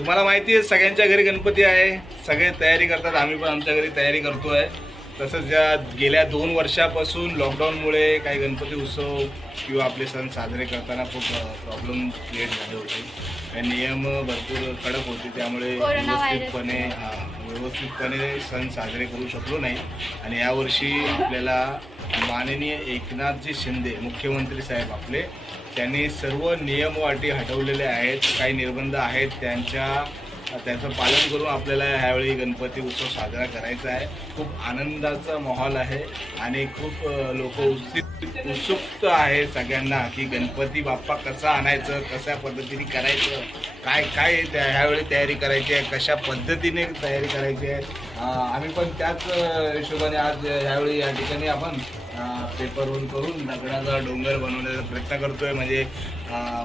तुम्हाला माहिती आहे सगळ्यांच्या घरी गणपती आहे, सगळे तयारी करतात, आम्ही पण आमच्या घरी तयारी करतोय। तसंच या गेल्या 2 वर्षापासून लॉकडाऊनमुळे काही गणपती उत्सव किंवा आपले सण साजरे करताना खूप प्रॉब्लेम क्रिएट झाले होते। नियम भरपूर कडक होते, त्यामुळे व्यवस्थितपणे सण साजरे करू शकलो नाही। आणि यावर्षी आपल्याला माननीय एकनाथजी शिंदे मुख्यमंत्री साहेब आपले, त्यांनी सर्व नियम व अटी हटवलेले आहेत। काही निर्बंध आहेत त्याचं पालन करून आपल्याला ह्यावेळी गणपती उत्सव साजरा करायचा आहे। खूप आनंदाचा माहोल आहे आणि खूप लोक उत्सुक आहे सगळ्यांना की गणपती बाप्पा कसा आणायचं, कशा पद्धतीने करायचं, काय काय ह्यावेळी तयारी करायची आहे, कशा पद्धतीने तयारी करायची आहे। आम्ही पण त्याच हिशोबाने आज ह्यावेळी या ठिकाणी आपण पेपरवरून करून दगडाचा डोंगर बनवण्याचा प्रयत्न करतोय। म्हणजे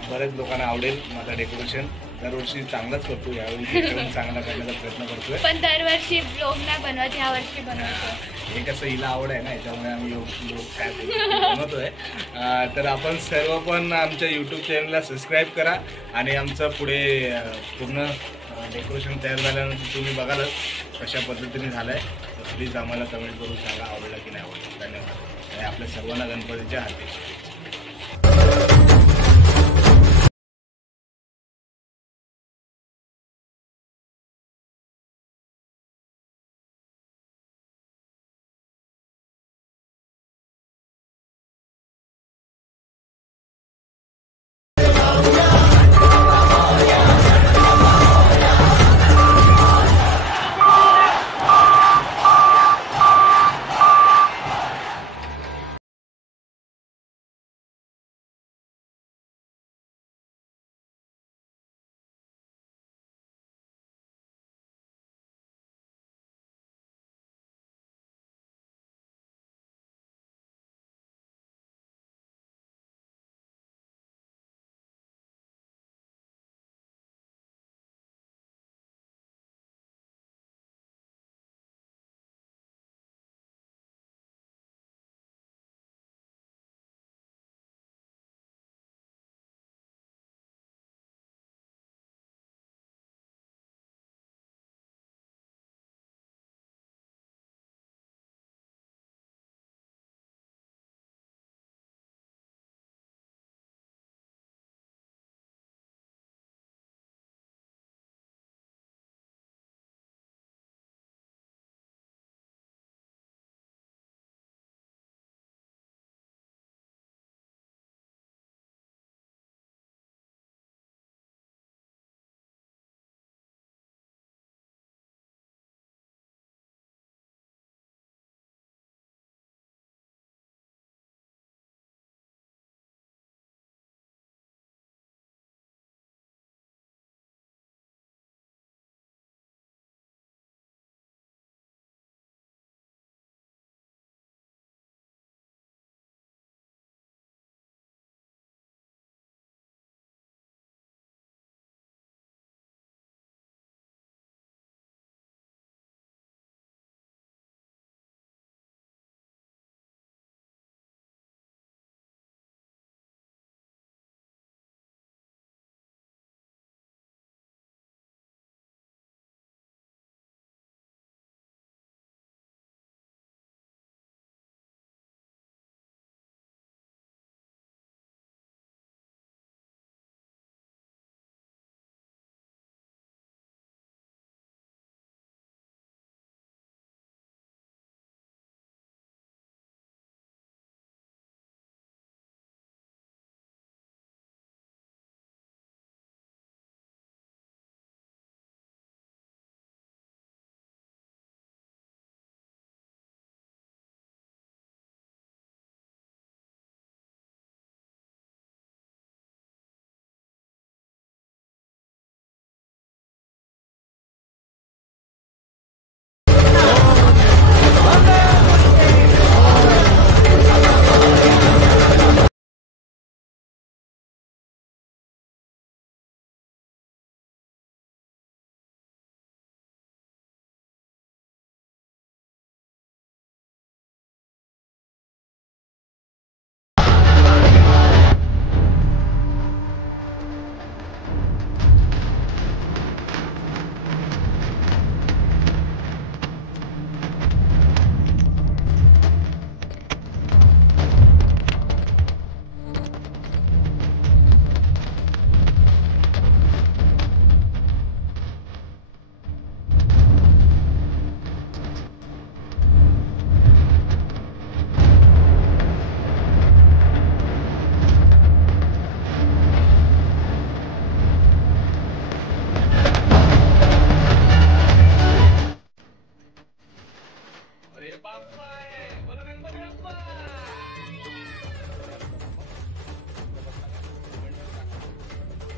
बरेच लोकांना आवडेल माझा डेकोरेशन। दरवर्षी चांगलाच करतो, यावेळी चांगला करण्याचा प्रयत्न करतोय, पण दरवर्षी ब्लॉग नाही बनवत, यावर्षी बनवतो। हे कसं हिला आवड आहे ना, याच्यामुळे आम्ही लोक काय बनवतोय। तर आपण सर्व पण आमच्या यूट्यूब चॅनलला सबस्क्राईब करा आणि आमचं पुढे पूर्ण डेकोरेशन तयार झाल्यानंतर तुम्ही बघालच कशा पद्धतीने झालं आहे। प्लीज आम्हाला कमेंट करून सांगा आवडलं की नाही आवडलं। धन्यवाद आणि आपल्या सर्वांना गणपतीच्या हार्दिक बाप्पा